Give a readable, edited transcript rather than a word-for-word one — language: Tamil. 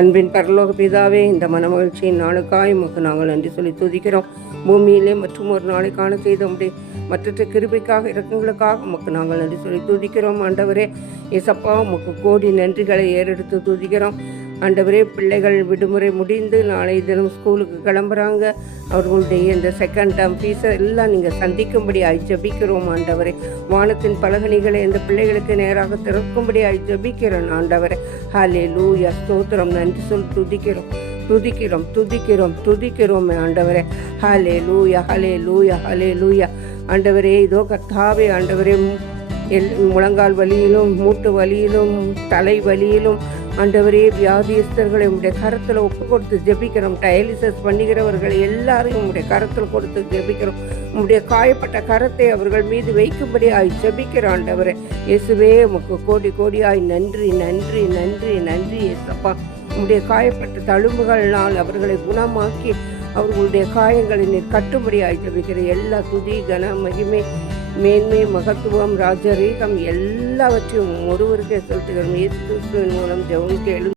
அன்பின் பரலோக பிதாவே, இந்த மனமகிழ்ச்சியின் நாளுக்காய் உமக்கு நாங்கள் நன்றி சொல்லி துதிக்கிறோம். பூமியிலே மற்றும் ஒரு நாளை காண செய்த உடைய மற்ற கிருபைக்காக இரக்கங்களுக்காக உமக்கு நாங்கள் நன்றி சொல்லி துதிக்கிறோம். ஆண்டவரே ஏசப்பா, உமக்கு கோடி நன்றிகளை ஏறெடுத்து துதிக்கிறோம். ஆண்டவரே, பிள்ளைகள் விடுமுறை முடிந்து நாளை தினம் ஸ்கூலுக்கு கிளம்புறாங்க. அவர்களுடைய இந்த செகண்ட் டேர்ம் ஃபீஸை எல்லாம் நீங்கள் சந்திக்கும்படியாய் ஜெபிக்கிறோம். ஆண்டவரே, வானத்தின் பலகணிகளை இந்த பிள்ளைகளுக்கு நேராக திறக்கும்படியாய் ஜெபிக்கிறோம். ஆண்டவரே, ஹல்லேலூயா, ஸ்தோத்திரம், நன்றி சொல் துதிக்கிறோம் துதிக்கிறோம் துதிக்கிறோம் துதிக்கிறோம். ஆண்டவரே, ஹல்லேலூயா ஹல்லேலூயா ஹல்லேலூயா. ஆண்டவரே, இதோ கர்த்தாவே, ஆண்டவரே, முழங்கால் வலியிலும் மூட்டு வலியிலும் தலை வலியிலும் ஆண்டவரே, வியாதியஸ்தர்களை உங்களுடைய கரத்தில் ஒப்பு கொடுத்து ஜெபிக்கிறோம். டயாலிசிஸ் பண்ணுகிறவர்கள் எல்லாரையும் உங்களுடைய கரத்தில் கொடுத்து ஜெபிக்கிறோம். உங்களுடைய காயப்பட்ட கரத்தை அவர்கள் மீது வைக்கும்படி ஜெபிக்கிற ஆண்டவரே இயேசுவே, உமக்கு கோடி கோடியாய் நன்றி நன்றி நன்றி நன்றி. இயேசப்பா, உங்களுடைய காயப்பட்ட தழும்புகளால் அவர்களை குணமாக்கி அவர்களுடைய காயங்களை நீர் கட்டும்படியாய் ஜெபிக்கிற எல்லா துதி கன மகிமை மேன்மை மகத்துவம் ராஜரீகம் எல்லாவற்றையும் ஒருவருக்கே செலுத்துகிறோம். இயேசு கிறிஸ்துவின் மூலம் ஜெபம் கேளு.